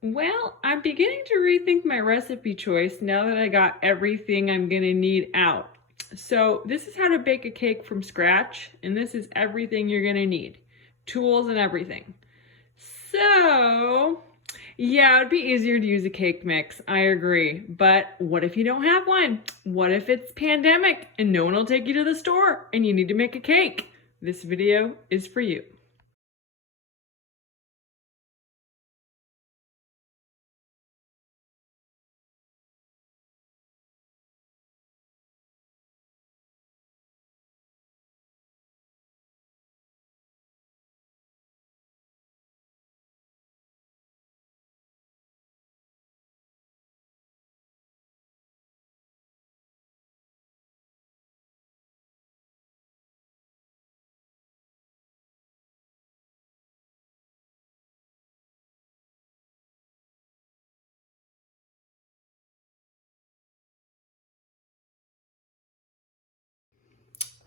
Well, I'm beginning to rethink my recipe choice now that I got everything I'm gonna need out. So this is how to bake a cake from scratch, and this is everything you're gonna need. Tools and everything. So, yeah, it'd be easier to use a cake mix, I agree. But what if you don't have one? What if it's pandemic and no one will take you to the store and you need to make a cake? This video is for you.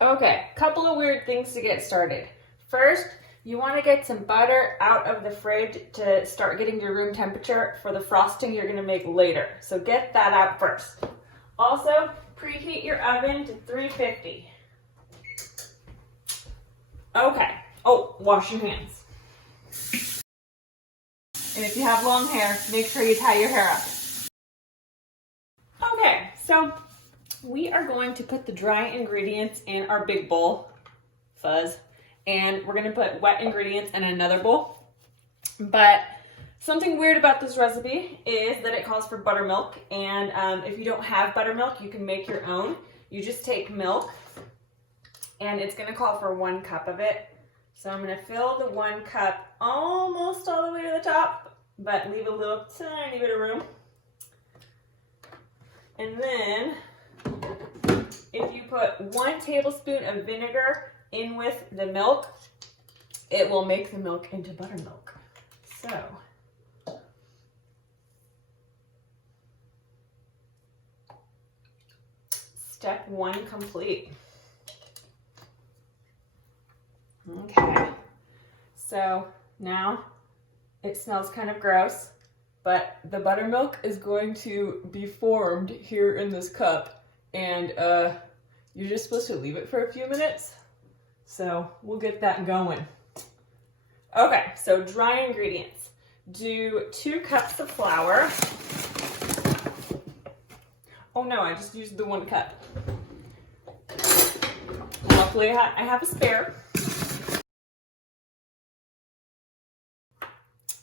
Okay, couple of weird things to get started. First, you want to get some butter out of the fridge to start getting your room temperature for the frosting you're going to make later. So get that out first. Also, preheat your oven to 350. Okay. Oh, wash your hands. And if you have long hair, make sure you tie your hair up. Okay, so we are going to put the dry ingredients in our big bowl, fuzz, and we're gonna put wet ingredients in another bowl. But something weird about this recipe is that it calls for buttermilk, and if you don't have buttermilk, you can make your own. You just take milk, and it's gonna call for 1 cup of it. So I'm gonna fill the 1 cup almost all the way to the top, but leave a little tiny bit of room. And then if you put 1 tablespoon of vinegar in with the milk, it will make the milk into buttermilk. So, step 1 complete. Okay, so now it smells kind of gross, but the buttermilk is going to be formed here in this cup, and you're just supposed to leave it for a few minutes. So we'll get that going. Okay, so dry ingredients. Do 2 cups of flour. Oh no, I just used the 1 cup. Luckily I have a spare.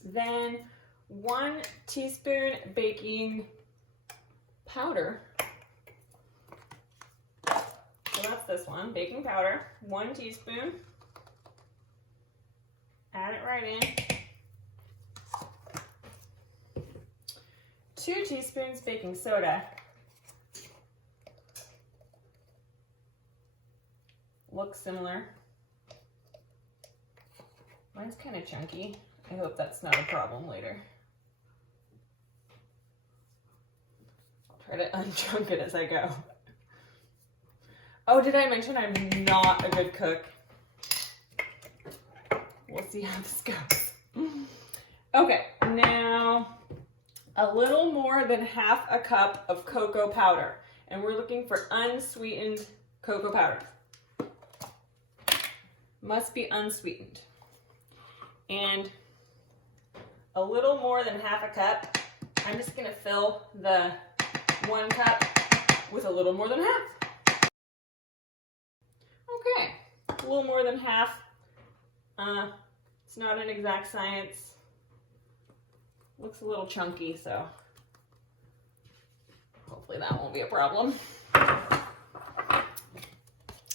Then 1 teaspoon baking powder. So that's this one, baking powder, 1 teaspoon. Add it right in. 2 teaspoons baking soda. Looks similar. Mine's kind of chunky. I hope that's not a problem later. I'll try to unchunk it as I go. Oh, did I mention I'm not a good cook? We'll see how this goes. Okay, now a little more than ½ a cup of cocoa powder. And we're looking for unsweetened cocoa powder. Must be unsweetened. And a little more than ½ a cup. I'm just gonna fill the 1 cup with a little more than half. Okay, a little more than half. It's not an exact science. Looks a little chunky, so hopefully that won't be a problem.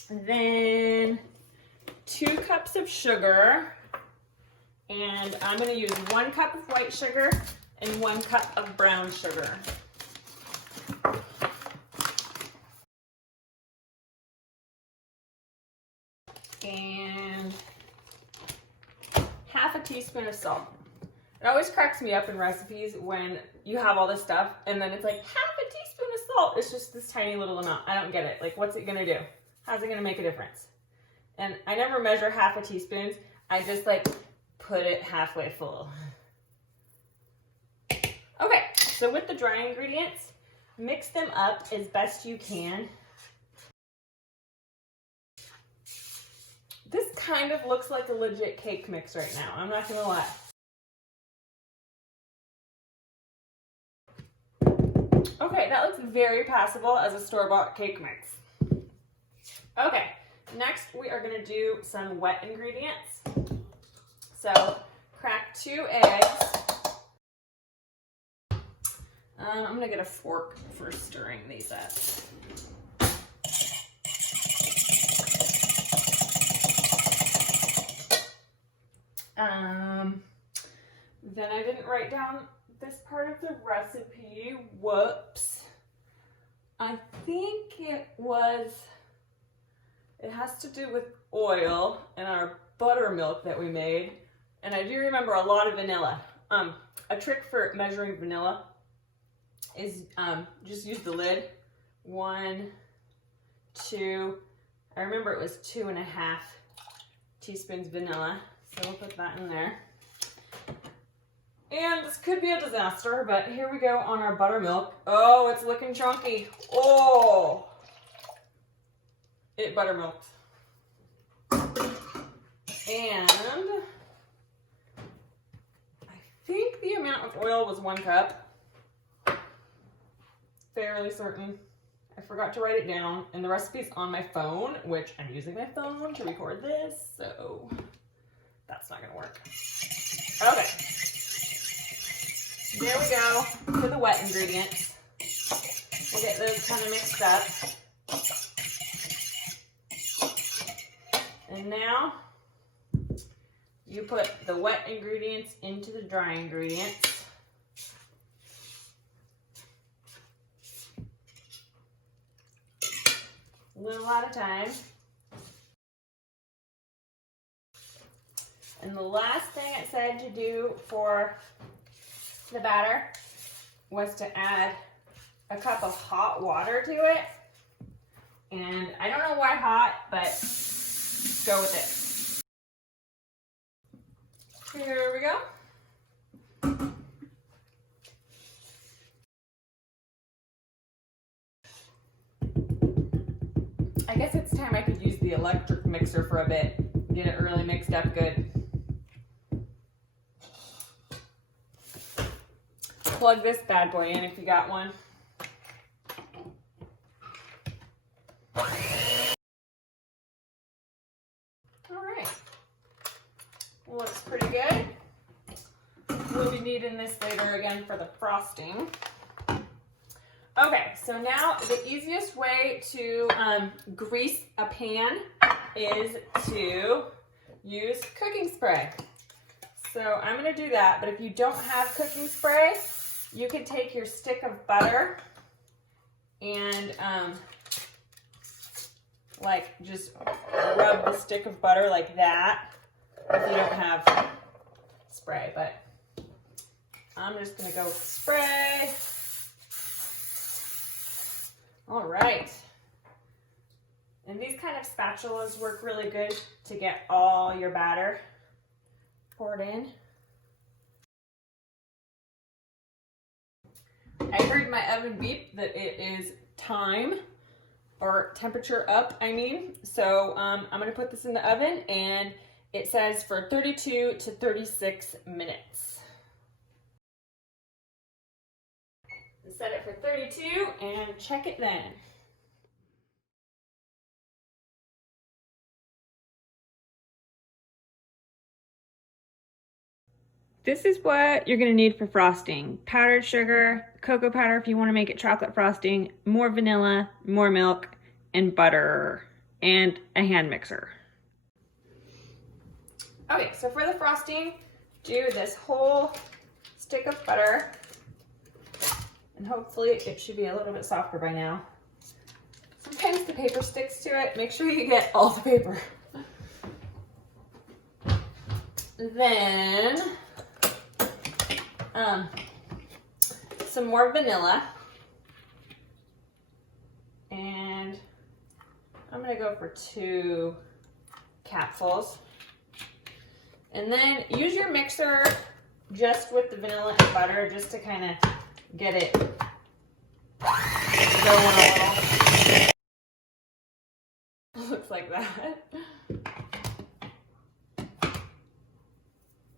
Then 2 cups of sugar, and I'm going to use 1 cup of white sugar and 1 cup of brown sugar. And ½ a teaspoon of salt. It always cracks me up in recipes when you have all this stuff and then it's like ½ a teaspoon of salt. It's just this tiny little amount. I don't get it. Like, what's it gonna do? How's it gonna make a difference? And I never measure ½ a teaspoon. I just like put it halfway full. So with the dry ingredients, mix them up as best you can. This kind of looks like a legit cake mix right now, I'm not gonna lie. Okay, that looks very passable as a store-bought cake mix. Okay, next we are gonna do some wet ingredients. So, crack 2 eggs. I'm gonna get a fork for stirring these up. Then I didn't write down this part of the recipe. Whoops. I think it has to do with oil and our buttermilk that we made. And I do remember a lot of vanilla. A trick for measuring vanilla is just use the lid. 1, 2, I remember it was 2.5 teaspoons vanilla. So we'll put that in there. And this could be a disaster, but here we go on our buttermilk. Oh, it's looking chunky. Oh, it buttermilked. And I think the amount of oil was 1 cup. Fairly certain. I forgot to write it down, and the recipe's on my phone, which I'm using my phone to record this, so that's not gonna work. Okay. There we go to the wet ingredients. We'll get those kind of mixed up. And now you put the wet ingredients into the dry ingredients. A little at a time. And the last thing it said to do for the batter was to add a cup of hot water to it. And I don't know why hot, but go with it. Here we go. I guess it's time I could use the electric mixer for a bit, get it really mixed up good. Plug this bad boy in if you got one. All right, looks pretty good. We'll be needing this later again for the frosting. Okay, so now the easiest way to grease a pan is to use cooking spray. So I'm gonna do that, but if you don't have cooking spray, you could take your stick of butter and like just rub the stick of butter like that if you don't have spray, but I'm just gonna go with spray. All right. And these kind of spatulas work really good to get all your batter poured in. I heard my oven beep that it is time, or temperature up, I mean. So I'm gonna put this in the oven, and it says for 32 to 36 minutes. Set it for 32 and check it then. This is what you're gonna need for frosting. Powdered sugar, cocoa powder if you wanna make it chocolate frosting, more vanilla, more milk, and butter, and a hand mixer. Okay, so for the frosting, do this whole stick of butter, and hopefully it should be a little bit softer by now. Sometimes the paper sticks to it. Make sure you get all the paper. Then, some more vanilla. And I'm gonna go for 2 capfuls. And then use your mixer just with the vanilla and butter just to kind of get it going a little. Looks like that.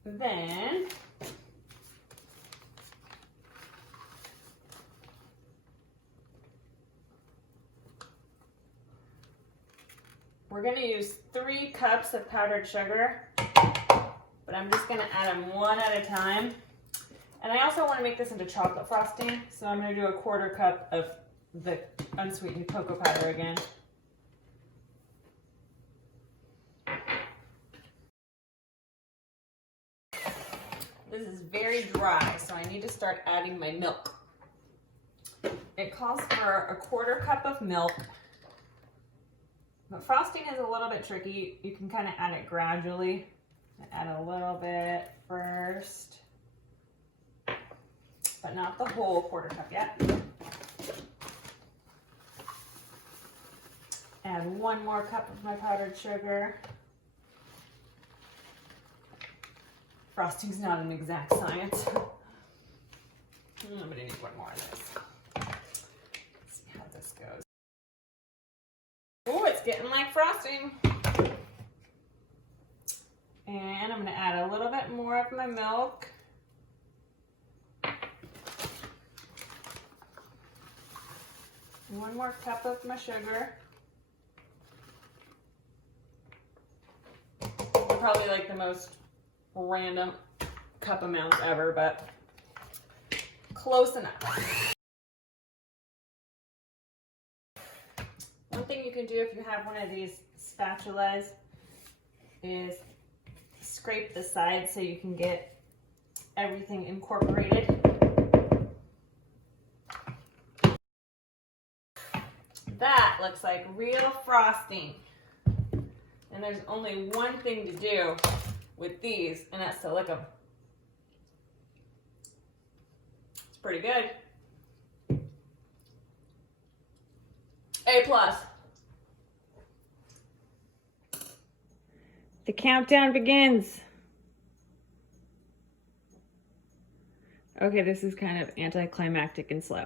Then we're going to use 3 cups of powdered sugar, but I'm just going to add them one at a time. And I also want to make this into chocolate frosting, so I'm going to do a 1/4 cup of the unsweetened cocoa powder again. This is very dry, so I need to start adding my milk. It calls for a 1/4 cup of milk. But frosting is a little bit tricky. You can kind of add it gradually. Add a little bit first, but not the whole 1/4 cup yet. Add 1 more cup of my powdered sugar. Frosting's not an exact science. I'm gonna need 1 more of this. Let's see how this goes. Oh, it's getting like frosting. And I'm gonna add a little bit more of my milk. One more cup of my sugar. Probably like the most random cup amounts ever, but close enough. One thing you can do if you have one of these spatulas is scrape the sides so you can get everything incorporated. That looks like real frosting. And there's only one thing to do with these, and that's to lick them. It's pretty good. A+. The countdown begins. Okay, this is kind of anticlimactic and slow.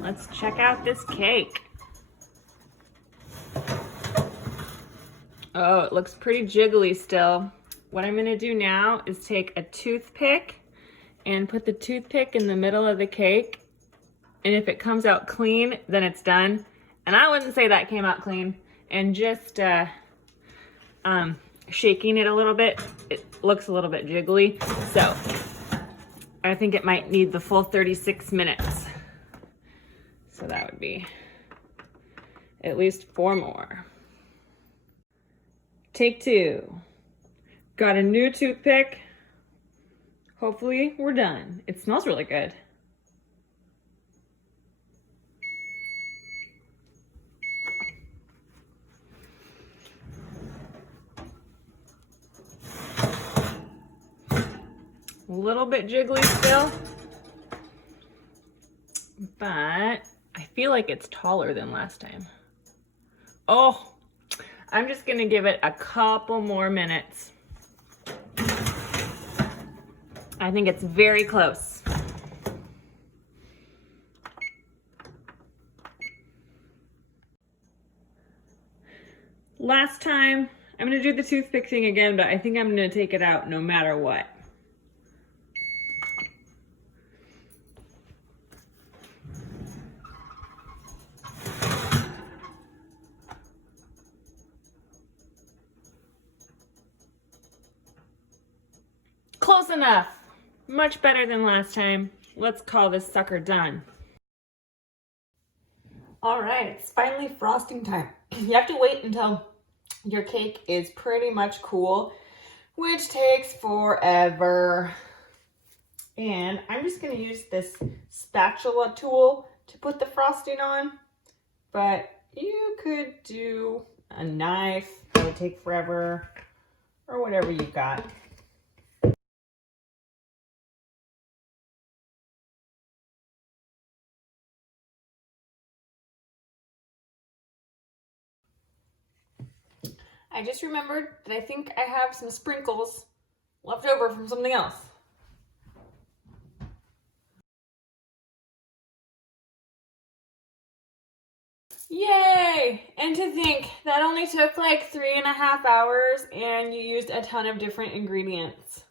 Let's check out this cake. Oh, it looks pretty jiggly still. What I'm gonna do now is take a toothpick and put the toothpick in the middle of the cake. And if it comes out clean, then it's done. And I wouldn't say that came out clean. And just shaking it a little bit, it looks a little bit jiggly. So I think it might need the full 36 minutes. So that would be at least 4 more. Take 2. Got a new toothpick. Hopefully we're done. It smells really good. A little bit jiggly still, but I feel like it's taller than last time. Oh, I'm just gonna give it a couple more minutes. I think it's very close. Last time, I'm gonna do the toothpick thing again, but I think I'm gonna take it out no matter what. Close enough. Much better than last time. Let's call this sucker done. All right, it's finally frosting time. You have to wait until your cake is pretty much cool, which takes forever. And I'm just gonna use this spatula tool to put the frosting on, but you could do a knife that would take forever, or whatever you've got. I just remembered that I think I have some sprinkles left over from something else. Yay! And to think that only took like 3.5 hours and you used a ton of different ingredients.